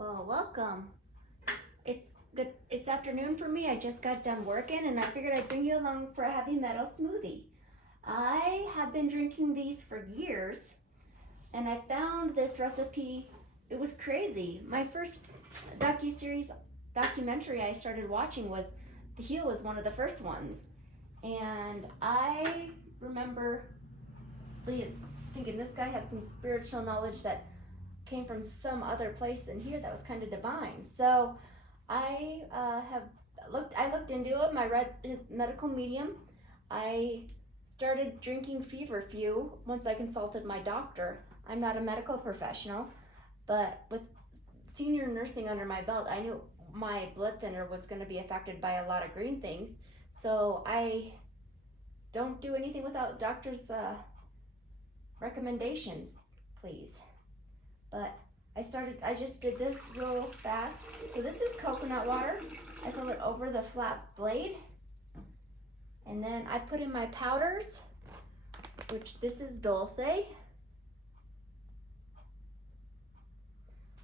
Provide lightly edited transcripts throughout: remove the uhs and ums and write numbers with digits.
Well, welcome. It's good. It's afternoon for me. I just got done working and I figured I'd bring you along for a heavy metal smoothie. I have been drinking these for years and I found this recipe. It was crazy. My first documentary I started watching was The Heel was one of the first ones. And I remember thinking this guy had some spiritual knowledge that came from some other place than here that was kind of divine. So I looked into him. I read his medical medium. I started drinking feverfew once I consulted my doctor. I'm not a medical professional, but with senior nursing under my belt, I knew my blood thinner was going to be affected by a lot of green things. So I don't do anything without doctor's recommendations, please. But I just did this real fast. So this is coconut water. I fill it over the flat blade. And then I put in my powders, which this is Dulce.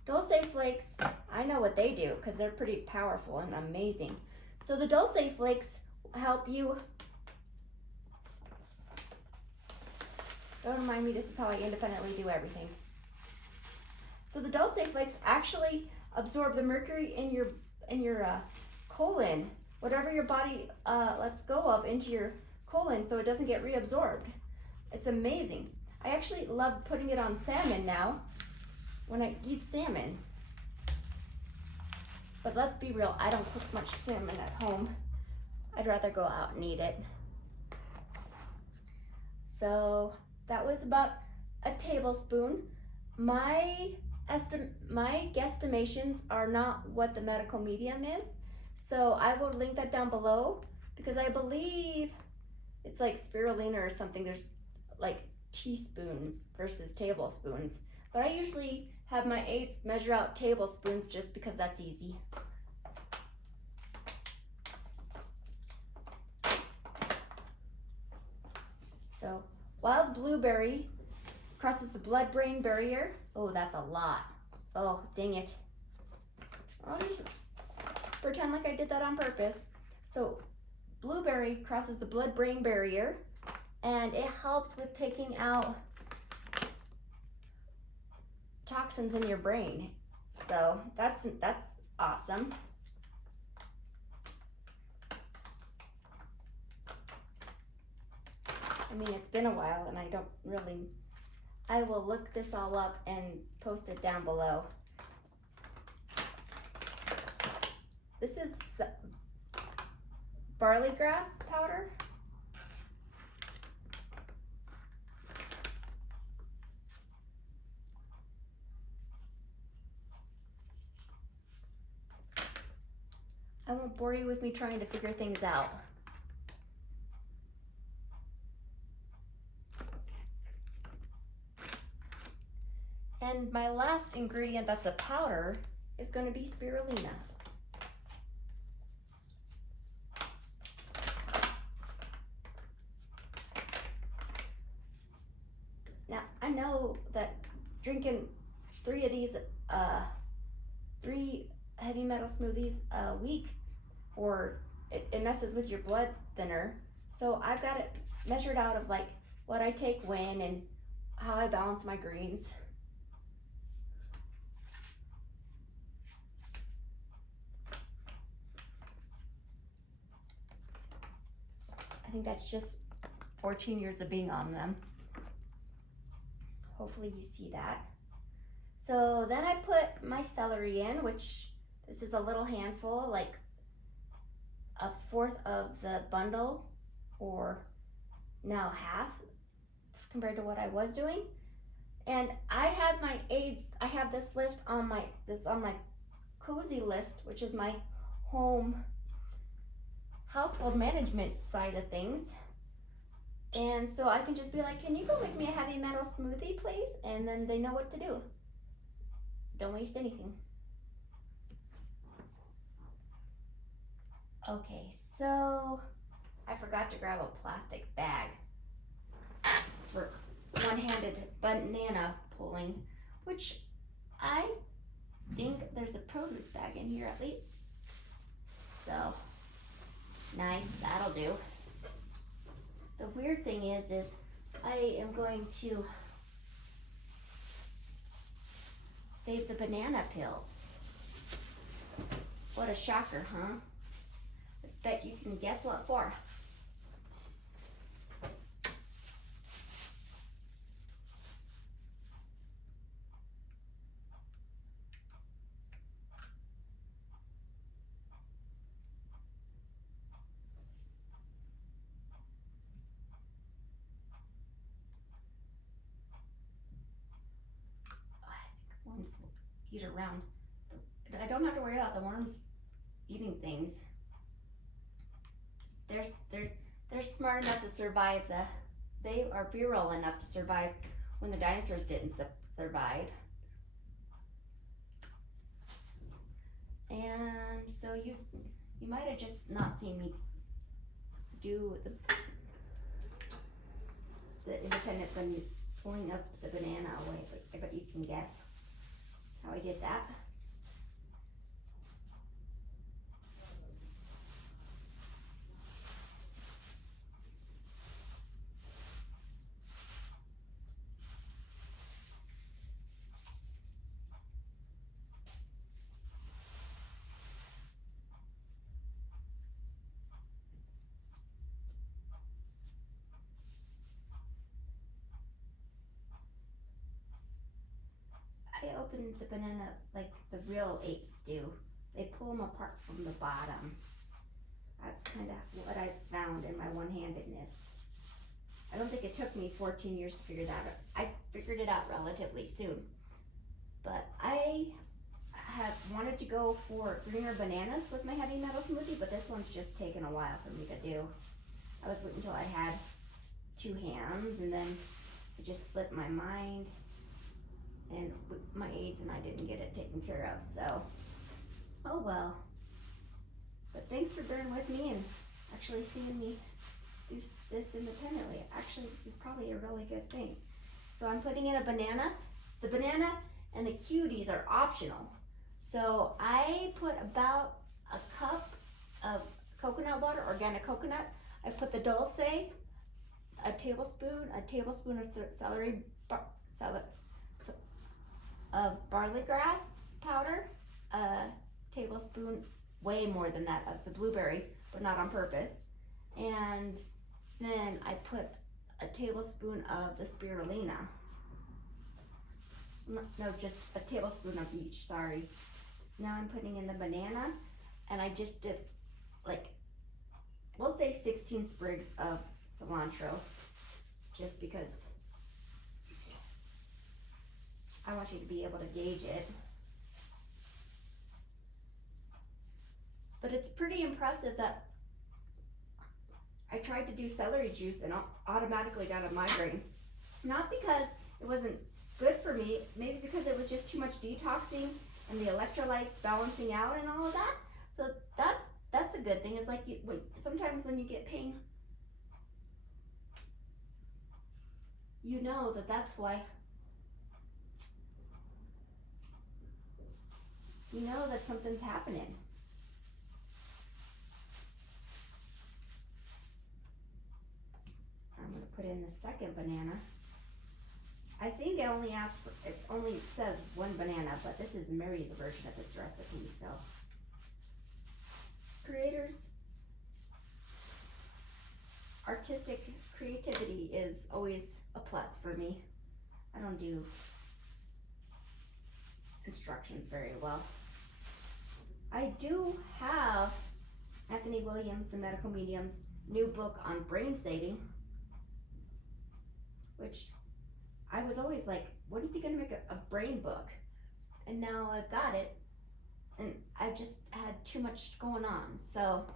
Dulce flakes, I know what they do because they're pretty powerful and amazing. So the Dulce flakes help you. Don't remind me, this is how I independently do everything. So the Dulce flakes actually absorb the mercury in your colon, whatever your body lets go of, into your colon, so it doesn't get reabsorbed. It's amazing. I actually love putting it on salmon now when I eat salmon. But let's be real, I don't cook much salmon at home. I'd rather go out and eat it. So that was about a tablespoon. My guesstimations are not what the medical medium is, so I will link that down below because I believe it's like spirulina or something. There's like teaspoons versus tablespoons, but I usually have my aides measure out tablespoons just because that's easy. So wild blueberry crosses the blood-brain barrier. Oh, that's a lot. Oh, dang it. I'll just pretend like I did that on purpose. So blueberry crosses the blood-brain barrier and it helps with taking out toxins in your brain. So that's awesome. I mean, it's been a while and I will look this all up and post it down below. This is barley grass powder. I won't bore you with me trying to figure things out. And my last ingredient that's a powder is going to be spirulina. Now, I know that drinking three heavy metal smoothies a week, or it messes with your blood thinner. So I've got it measured out of like what I take when and how I balance my greens. I think that's just 14 years of being on them. Hopefully you see that. So then I put my celery in, which this is a little handful, like a fourth of the bundle, or now half compared to what I was doing. And I have my aids, I have this list on my cozy list, which is my home household management side of things. And so I can just be like, can you go make me a heavy metal smoothie, please? And then they know what to do. Don't waste anything. Okay, so I forgot to grab a plastic bag for one-handed banana pulling, which I think there's a produce bag in here at least. So, nice, that'll do. The weird thing is I am going to save the banana peels. What a shocker, huh? I bet you can guess what for. Worms will eat around. I don't have to worry about the worms eating things. They're smart enough to survive they are virile enough to survive when the dinosaurs didn't survive. And so you might have just not seen me do the independent pulling up the banana away, but I bet you can guess how I did that. I opened the banana like the real apes do. They pull them apart from the bottom. That's kind of what I found in my one-handedness. I don't think it took me 14 years to figure that out. I figured it out relatively soon. But I have wanted to go for greener bananas with my heavy metal smoothie, but this one's just taken a while for me to do. I was waiting until I had 2 hands, and then it just slipped my mind. And my aides and I didn't get it taken care of, so oh well. But thanks for bearing with me and actually seeing me do this independently. Actually, this is probably a really good thing. So I'm putting in a banana. The banana and the cuties are optional. So I put about a cup of coconut water, organic coconut. I put the dulce, a tablespoon of celery, of barley grass powder, a tablespoon, way more than that, of the blueberry, but not on purpose. And then I put a tablespoon of the spirulina. No, just a tablespoon of each, sorry. Now I'm putting in the banana, and I just did like, we'll say 16 sprigs of cilantro, just because I want you to be able to gauge it. But it's pretty impressive that I tried to do celery juice and automatically got a migraine. Not because it wasn't good for me, maybe because it was just too much detoxing and the electrolytes balancing out and all of that. So that's a good thing. It's like sometimes when you get pain, you know that's why. You know that something's happening. I'm going to put in the second banana. I think it only says 1 banana, but this is Mary's version of this recipe, so. Creators, artistic creativity is always a plus for me. I don't do instructions very well. I do have Anthony Williams, the Medical Medium's new book on brain saving, which I was always like, when is he gonna make a brain book? And now I've got it, and I've just had too much going on, so.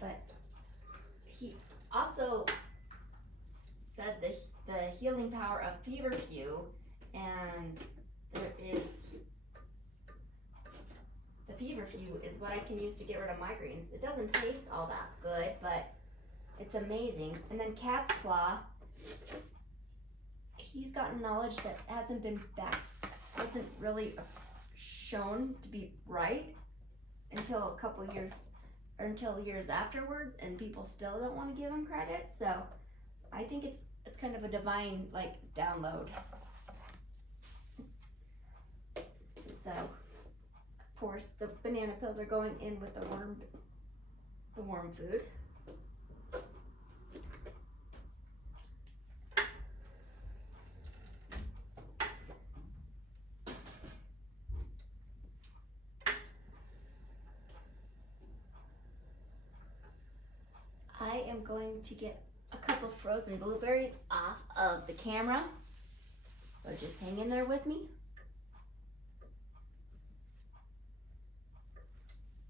But he also said the healing power of feverfew, and there is, the feverfew is what I can use to get rid of migraines. It doesn't taste all that good, but It's amazing. And then cat's claw, he's gotten knowledge that wasn't really shown to be right until until years afterwards, and people still don't want to give him credit. So I think it's kind of a divine download. So of course the banana peels are going in with the worm food. I am going to get a couple frozen blueberries off of the camera, so just hang in there with me.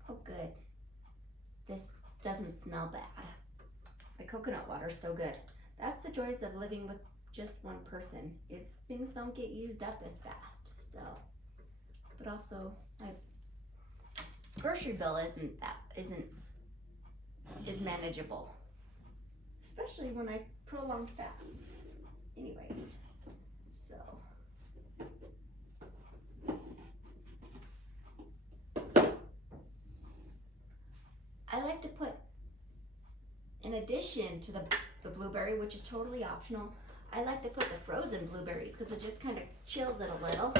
Oh good, this doesn't smell bad. The coconut water is so good. That's the joys of living with just one person, is things don't get used up as fast. So, but also my grocery bill is manageable, especially when I prolonged fast. Anyways, so I like to put, in addition to the blueberry, which is totally optional, I like to put the frozen blueberries because it just kind of chills it a little.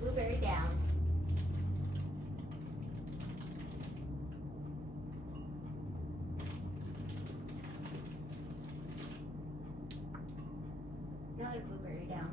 Blueberry down. Another blueberry down.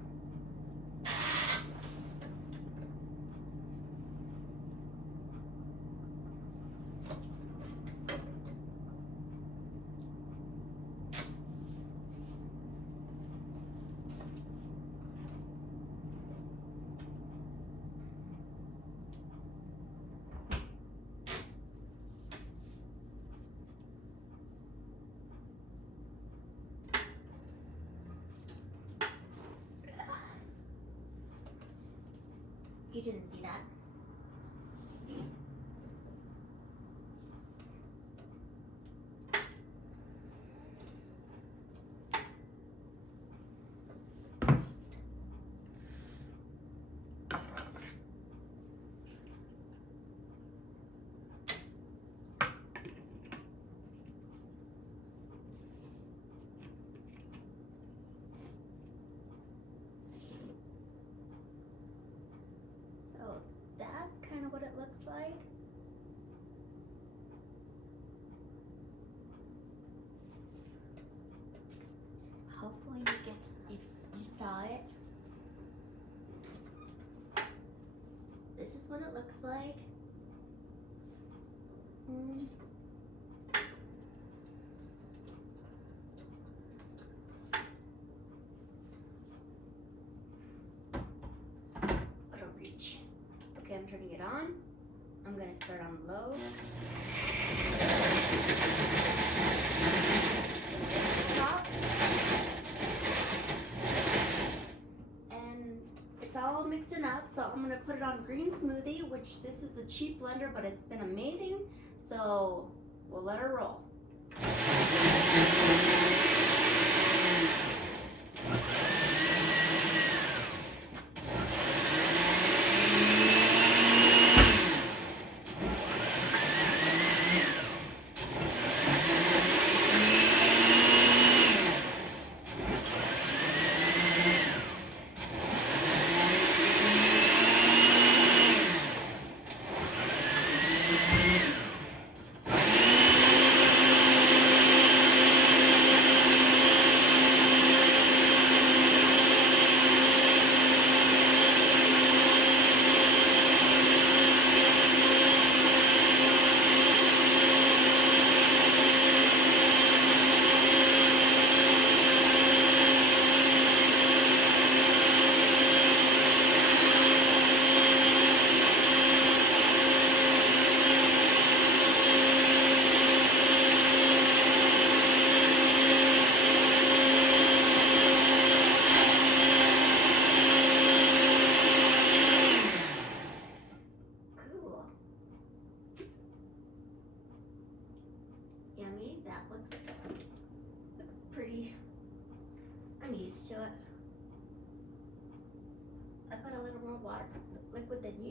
You didn't see that. So that's kind of what it looks like. Hopefully you saw it. So this is what it looks like. Okay, I'm turning it on. I'm gonna start on low. Top. And it's all mixing up, so I'm gonna put it on green smoothie, which this is a cheap blender, but it's been amazing. So we'll let her roll.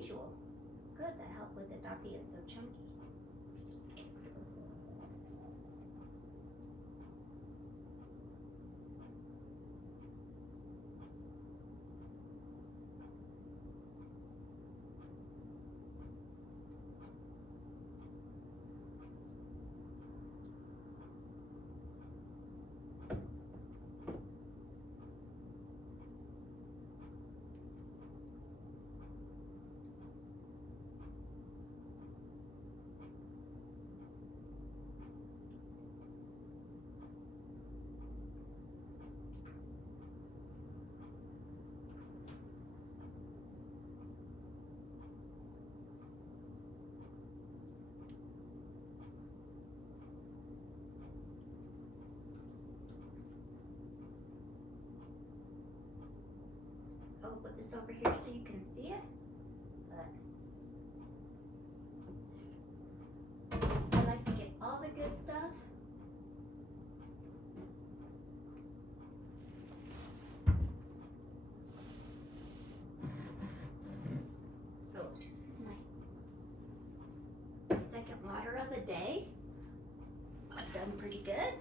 unusual. Good, that helped with it not being so chunky. I'll put this over here so you can see it. But I like to get all the good stuff. So this is my second water of the day. I've done pretty good.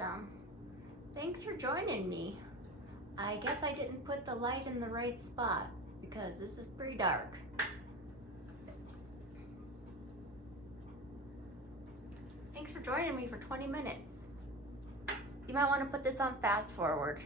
Awesome. Thanks for joining me. I guess I didn't put the light in the right spot because this is pretty dark. Thanks for joining me for 20 minutes. You might want to put this on fast forward.